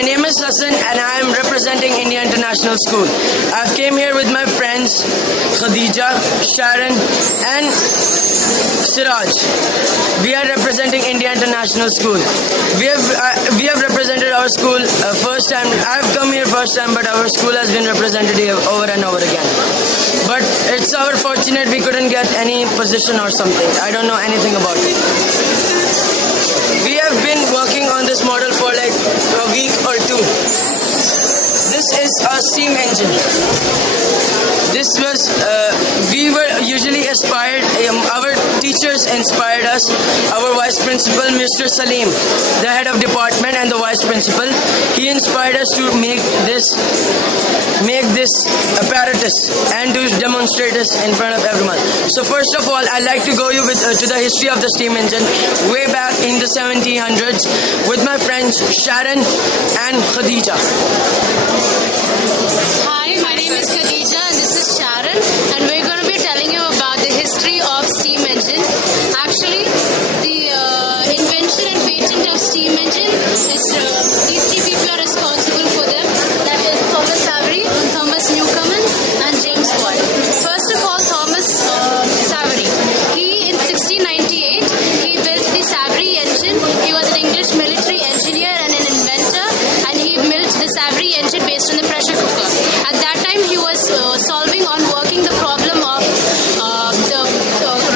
My name is Hassan and I am representing India International School. I've came here with my friends Khadija, Sharon and Siraj. We are representing India International School. We have represented our school first time. I've come here first time, but our school has been represented here over and over again. But it's our fortunate we couldn't get any position or something. I don't know anything about it. We have been working on this model for like a week or two. This is a steam engine. This was, we were usually inspired, our teachers inspired us. Our vice principal, Mr. Salim, the head of department and the vice principal, he inspired us to make this apparatus and to demonstrate this in front of everyone. So first of all, I'd like to go you to the history of the steam engine way back in the 1700s with my friends Sharon and Khadija. Hi, my name is Khadija and this is Sharon, and we're going to be telling you about the history of steam engine. Actually, the invention and patent of steam engine is these three people are responsible for them. That is Thomas Savery, Thomas Newcomen, and James Watt. First of all, Thomas Savery. He in 1698 he built the Savery engine. He was an English military engineer and an inventor, and he built the Savery engine based on the pressure cooker. At that time, he was working the problem of the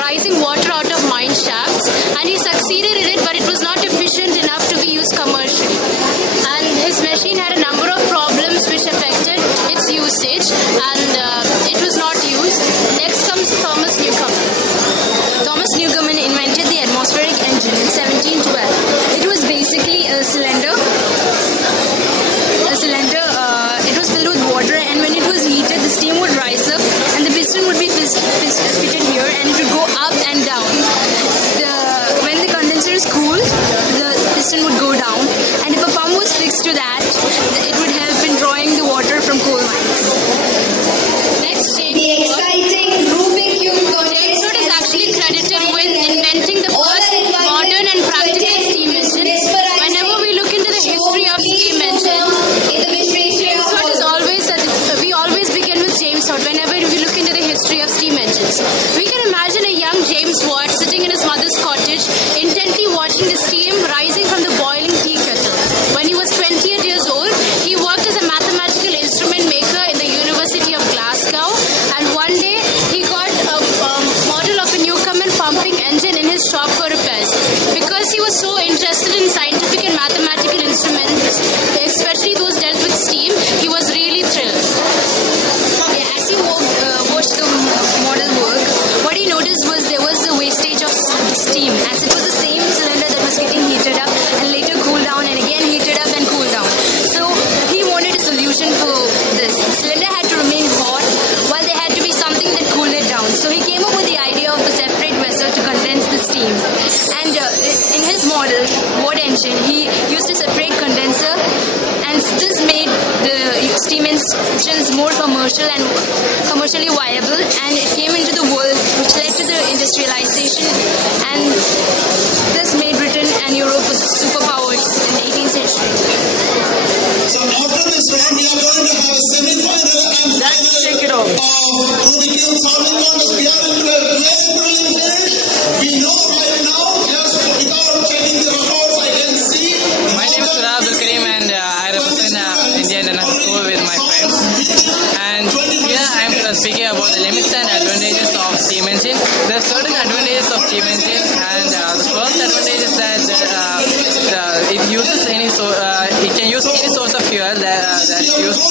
rising water out of mine shafts, and he succeeded in it, but it was not efficient enough to be used commercially. And his machine had a number of problems which affected its usage, and it was not used. Next comes Thomas Newcomen. Thomas Newcomen invented the atmospheric engine in 1712. It was basically a cylinder. It was filled with water, and when it was heated, the steam would rise up, and the piston would be fitted here, and it would go up and down. When the condenser is cooled, the piston would go down, and if a pump was fixed to that, it would help in drawing the water from coal mines. Next, James Watt is actually credited with inventing the first modern and practical steam engine. Whenever we look into the history of steam engine, we always begin with James Watt whenever we look into the history of steam engines. We can imagine a young James Watt sitting in his mother's cottage, intently watching the steam rising from the boiling tea kettle. When he was 28 years old, he worked as a mathematical instrument maker in the University of Glasgow, and one day he got a model of a Newcomen pumping engine in his shop for repairs. Because he was so interested in scientific and mathematical instruments, especially those dealt with steam, he was really thrilled. As he watched the model work, what he noticed was there was a wastage of steam, as it was the same cylinder that was getting heated up and later cooled down and again heated up and cooled down. So he wanted a solution for this. The cylinder had to remain hot while there had to be something that cooled it down. So he came up with the idea of a separate vessel to condense the steam. And in his model, Watt engine, he used a separate condenser, and this made the steam engines more commercial and commercially viable, and it came into the world, which led to the industrialization, and this made Britain and Europe superpowers in the 18th century. So after this round, we are going to have a semi-final and Let's take it over. Rubicon solving contest. We are into a very thrilling finish. We know right now, just without checking the records, I can see. My name is Shaastrotsav, and I represent India International School with my friends. And here I am speaking about the limits and advantages of steam engine. There are certain advantages of steam engine, and the first advantage is that it uses it can use any source of fuel that's used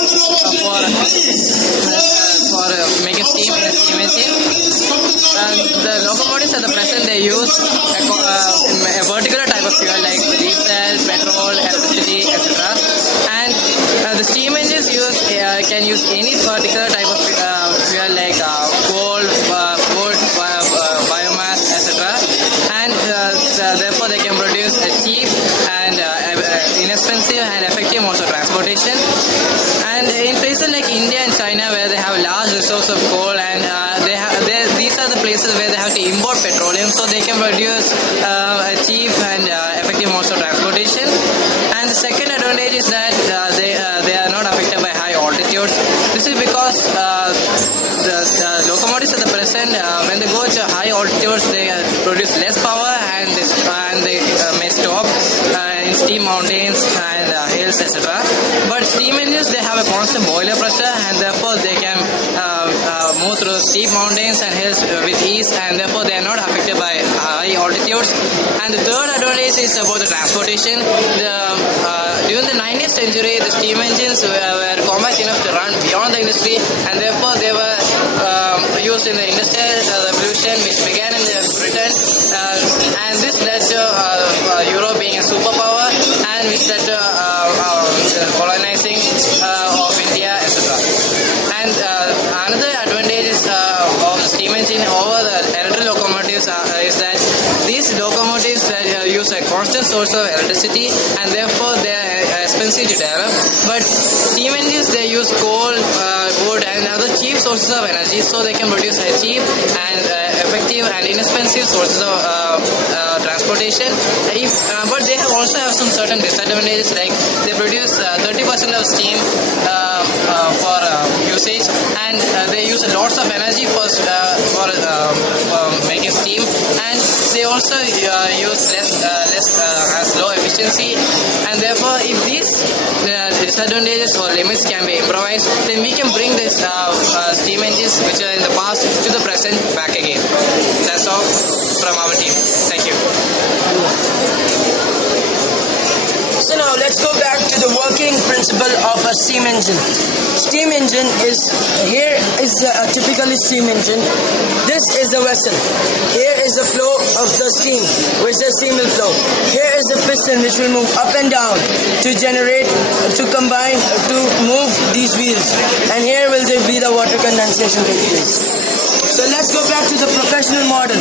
for making steam in a steam engine. The locomotives at the present they use a particular type of fuel like diesel, petrol, electricity, etc. And the steam engines can use any particular type of fuel like coal, wood, biomass, etc. And therefore they can produce a cheap and inexpensive and effective modes of transportation. And in places like India and China, where they have large resources of coal, and these are the places where they have to import petroleum, so they can produce a cheap and effective modes of transportation. And the second advantage is that when they go to high altitudes, they produce less power and they may stop in steep mountains and hills, etc. But steam engines, they have a constant boiler pressure, and therefore they can move through steep mountains and hills with ease, and therefore they are not affected by high altitudes. And the third advantage is about the transportation. During the 19th century, the steam engines were compact enough to run beyond the industry, and therefore they were used in the industrial revolution, which began in Britain, and this led to Europe being a superpower, and which led to colonizing of India, etc. And another advantage of the steam engine over the electric locomotives is that these locomotives use a constant source of electricity, and therefore they are expensive to develop. But steam engines, they use coal, wood, and other cheap sources of energy, so they can produce a cheap and effective and inexpensive sources of transportation. But they also have some certain disadvantages, like they produce 30% of steam for usage, and they use lots of energy for making steam, and they also use has low efficiency. And therefore, if these disadvantages or limits can be improvised, then we can bring this steam engines which are in the past to the present back again. That's all from our team. Thank you. So now let's go back to the working principle of a steam engine. Steam engine is a typically steam engine. This is the vessel. Here is the flow of the steam, which the steam will flow. Here is the piston, which will move up and down to generate, to combine, to move these wheels. And here will be the water condensation take place. So let's go back to the professional model.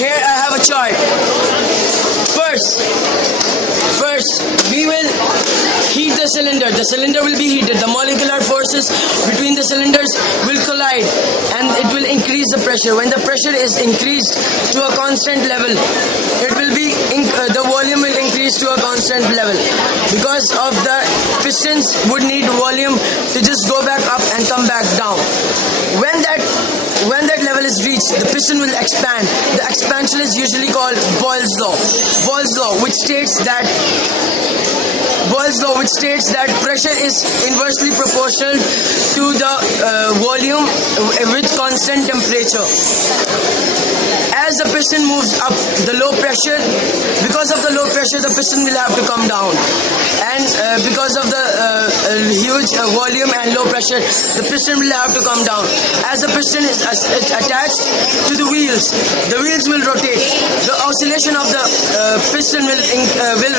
Here I have a chart. First, we will heat the cylinder. The cylinder will be heated. The molecular forces between the cylinders will collide, and it will increase the pressure. When the pressure is increased to a constant level, the volume will increase to a constant level, because of the pistons would need volume to just go back up and come back down. When that level is reached, the piston will expand. The expansion is usually called Boyle's law. Boyle's law, which states that pressure is inversely proportional to the volume with constant temperature. As the piston moves up, because of the low pressure, the piston will have to come down, and because of the huge volume and low pressure, the piston will have to come down. As the piston is attached to the wheels will rotate. The oscillation of the piston will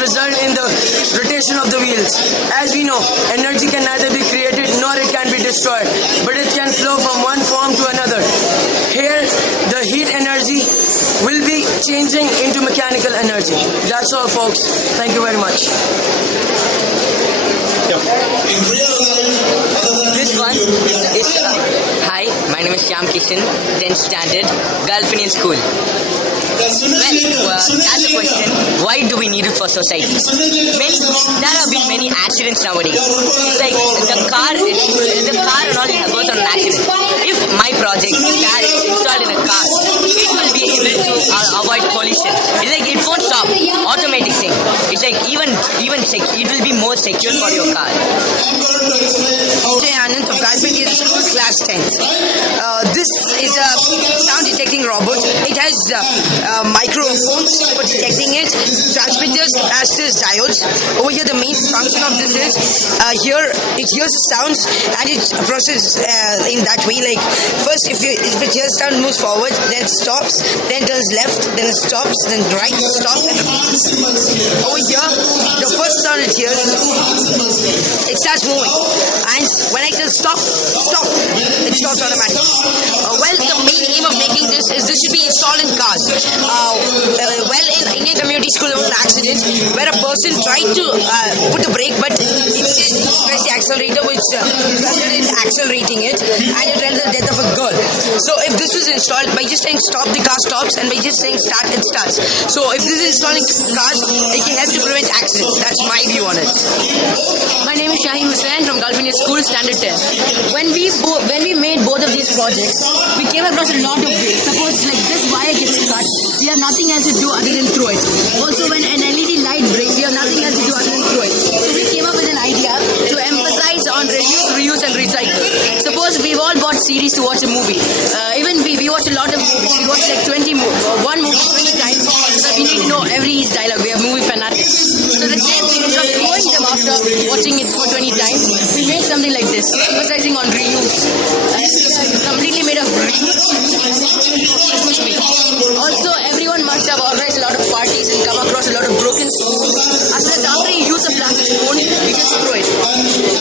result in the rotation of the wheels. As we know, energy can neither be created nor it can be destroyed, but it can flow from one form to another. Here, the heat energy will be changing into mechanical energy. That's all, folks. Thank you very much. In real life, other than This one YouTube, is hi, my name is Shyam Kishan, 10th standard, Gulf Indian School. Well, that's the question. Why do we need it for society? There have been many accidents nowadays. Like the car and all goes on an accident. If my project car is installed in a car, it will be able to avoid pollution. It's like it won't stop. Automatic thing. It's like even it will be more secure for your car. Anand from Gulf Indian School, class 10th. This is a sound detecting robot. It has microphones for detecting it, transmitters, capacitors, diodes. Over here, the main function of this is it hears the sounds and it processes in that way. Like first, if it hears sound, moves forward, then stops, then turns left, then it stops, then right, stops, and repeats. Over here, the first sound it hears, it starts moving, and when I tell stop, it stops automatically. Well, the main aim of making this should be installed in cars. Well, in Indian Community School, there was an accident where a person tried to put the brake, but instead pressed the accelerator, which resulted in accelerating it, and it led to the death of a girl. So, if this was installed, by just saying stop, the car stops, and by just saying start, it starts. So, if this is installed in cars, it can help to prevent accidents. That's my view on it. My name is Shaheen Hussain from Gulf Indian School, Standard 10. When we made both of these waste projects, we came across a lot of waste. Suppose like this wire gets cut, we have nothing else to do other than throw it. Also when an LED light breaks, we have nothing else to do other than throw it. So we came up with an idea to emphasize on reduce, reuse and recycle. Suppose we've all bought CDs to watch a movie. Even we watch a lot of movies. We watch like 20 movies, one movie 20 times, so that we need to know every dialogue. We have movie fanatics. So the same thing, instead of throwing them after watching it for 20 times, we made something like this, emphasizing on reuse. It's completely made of Christmas week. Also, everyone must have organized a lot of parties and come across a lot of broken spoons. As well as after you use a plastic spoon, we just throw it.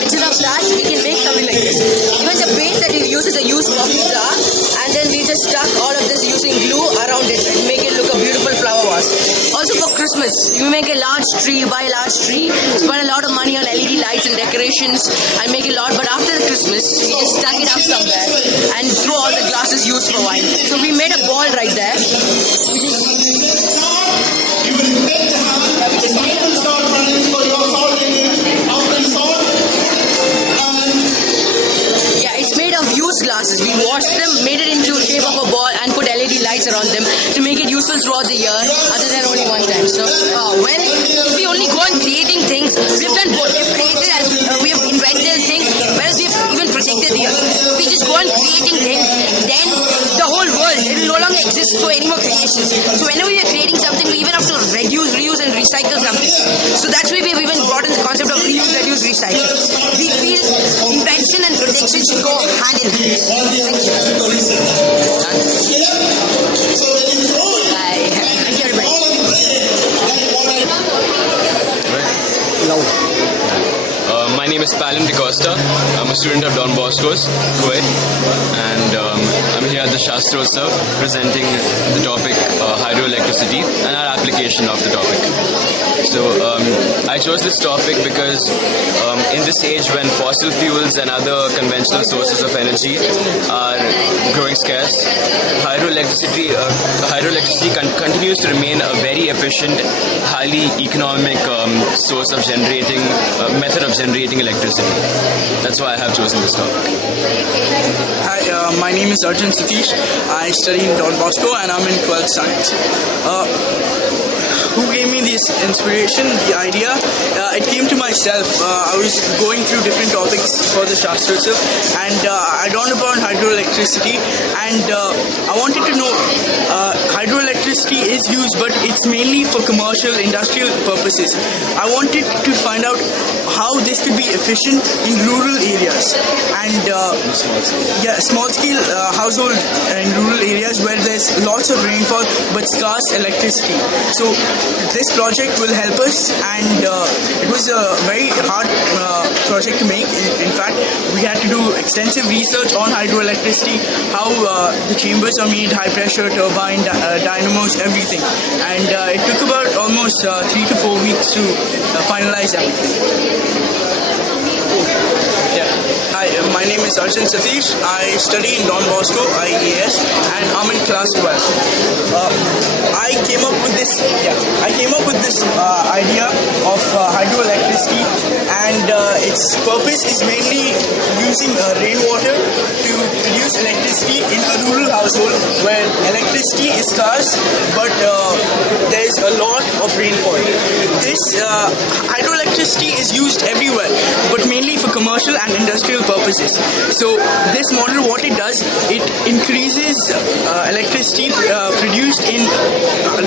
Instead of that, we can make something like this. Even the base that we use is a used coffee jar, and then we just stuck all of this using glue around it and make it look a beautiful flower vase. Also for Christmas, you make a large tree, buy a large tree, spend a lot of money on LED lights and decorations and make a lot, but after the Christmas, we just stuck it up somewhere and throw all the glasses used for wine. So we made a ball right there. Yeah, it's made of used glasses. We washed them, made it into shape of a ball and put LED lights around them to make it useful throughout the year other than only one time. So, well, if we only go on creating things, we've done both. We've created and we have invented things, whereas we've even protected the earth. If we just go on creating things, then the whole world, it will no longer exist for any more creations. So whenever we are creating something, we even have to reuse and recycle something. So that's why we've even brought in the concept of reuse, reduce, recycle. We feel invention and protection should go hand in hand. Thank you. Bye. Thank you, everybody. My name is Palin DeCosta. I'm a student of Don Bosco's, Kuwait, and I'm here at the Shaastrotsav presenting the topic hydroelectricity and our application of the topic. So I chose this topic because in this age when fossil fuels and other conventional sources of energy are growing scarce, hydroelectricity continues to remain a very efficient, highly economic source of generating, method of generating electricity. That's why I have chosen this topic. Hi, my name is Arjun Satish. I study in Don Bosco and I'm in 12th science. Who gave me this inspiration, the idea? It came to myself. I was going through different topics for the Shaastrotsav and I dawned upon hydroelectricity and I wanted to know hydroelectricity is used but it's mainly for commercial, industrial purposes. I wanted to find out how this could be efficient in rural areas and small scale household in rural areas where there's lots of rainfall but scarce electricity. So this project will help us and it was a very hard project to make. In fact, we had to do extensive research on hydroelectricity, how the chambers are made, high pressure turbine, dynamos, everything, and it took about almost 3 to 4 weeks to finalize everything. Hi, my name is Arjun Satish. I study in Don Bosco, IES, and I'm in class 12. I came up with this idea of hydroelectricity, and its purpose is mainly using rainwater to produce electricity in a rural household where electricity is scarce, but there is a lot of rainfall. This hydroelectricity is used everywhere, but mainly for commercial and industrial purposes. So this model, what it does, it increases electricity produced in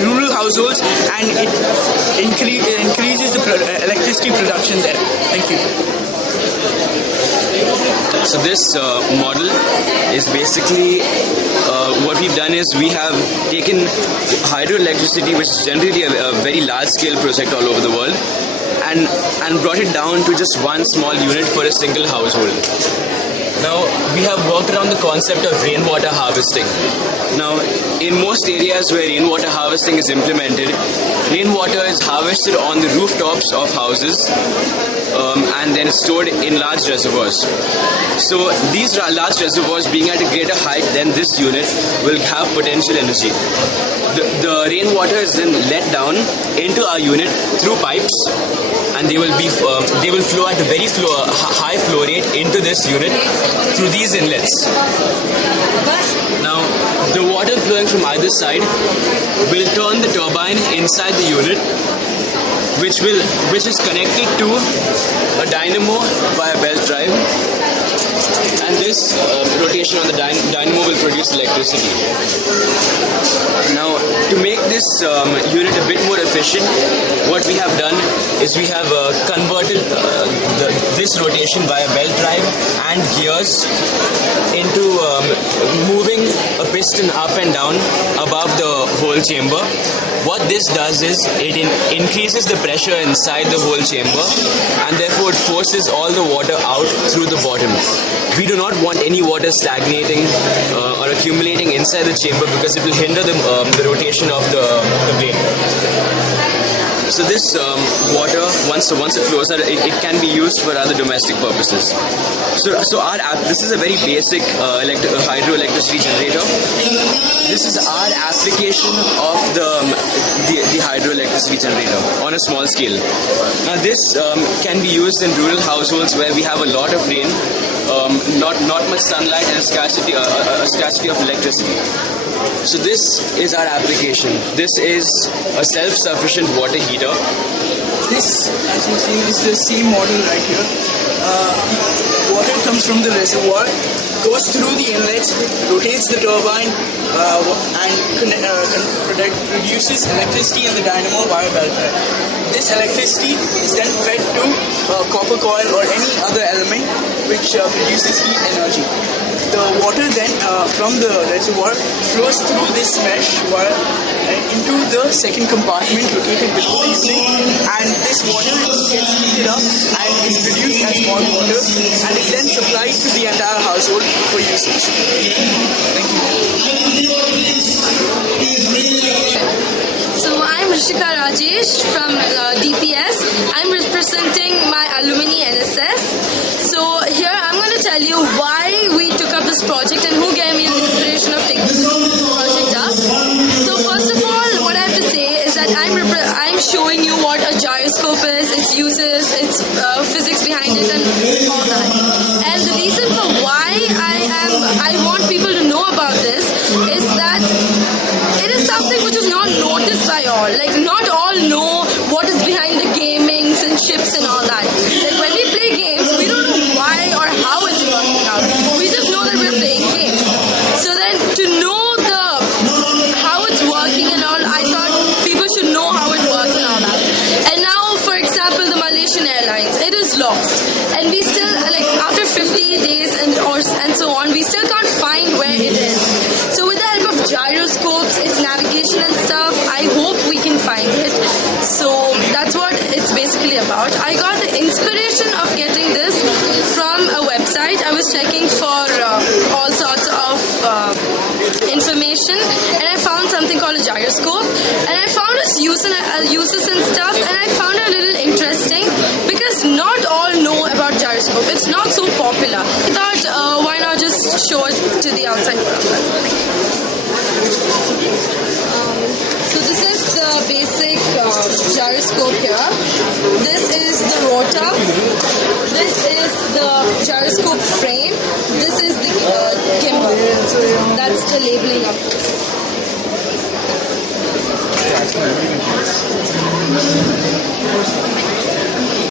rural households and it increases the electricity production there. Thank you. So this model is basically what we've done is we have taken hydroelectricity, which is generally a very large scale project all over the world, and brought it down to just one small unit for a single household. Now, we have worked around the concept of rainwater harvesting. Now, in most areas where rainwater harvesting is implemented, rainwater is harvested on the rooftops of houses and then stored in large reservoirs. So, these large reservoirs being at a greater height than this unit will have potential energy. The rainwater is then let down into our unit through pipes, and they will flow at a very high flow rate into this unit through these inlets. Now, the water flowing from either side will turn the turbine inside the unit, which is connected to a dynamo by a belt drive, and this rotation on the dynamo will produce electricity. Now, to make this unit a bit more efficient, what we have done is we have converted this rotation by a belt drive and gears into moving a piston up and down above the whole chamber. What this does is it increases the pressure inside the whole chamber, and therefore it forces all the water out through the bottom. We do not want any water stagnating or accumulating inside the chamber, because it will hinder the rotation of the blade. So this water, once it flows out, it can be used for other domestic purposes. So this is a very basic hydroelectricity generator. This is our application of the hydroelectricity generator on a small scale. Now this can be used in rural households where we have a lot of rain, not much sunlight, and a scarcity of electricity. So this is our application. This is a self-sufficient water heater. This, as you've seen, is the same model right here. Water comes from the reservoir, goes through the inlets, rotates the turbine, and produces electricity in the dynamo via belt drive. This electricity is then fed to copper coil or any other element which produces heat energy. The water then from the reservoir flows through this mesh wire into the second compartment located below the unit, and this water gets heated up and is produced as hot water, and is then supplied to the entire household for usage. Thank you. So I'm Rishika Rajesh from DPS. I'm representing my alumni NSS. So here I'm going to tell you why we took up this project and who gave me the inspiration of taking this project up. So first of all, what I have to say is that I'm showing you what a gyroscope is, its uses, its physics behind it, and all that. And the reason for why I want people to know about this is that it is something which is not noticed by all. Like, not all know what is behind the gamings and chips and all that. Like, when we play games, we don't know why or how it's working out. We just know that we're playing games. So then, to know how it's working and all, I thought people should know how it works and all that. And now, for example, the Malaysian Airlines, it is lost. And we still, like, after 50 days and so on, we still can't find where it is. So with the help of gyroscopes, its navigation and stuff, I hope we can find it. So that's what it's basically about. I got the inspiration of getting this from a website. I was checking for all sorts of information, and I found something called a gyroscope, and I found its uses and stuff, and I found it a little interesting because not all know about gyroscope. It's not so popular. I thought, why not just show it to the outside world? So this is the basic gyroscope here. This is the rotor. This is the gyroscope frame. This is the gimbal. That's the labeling of it.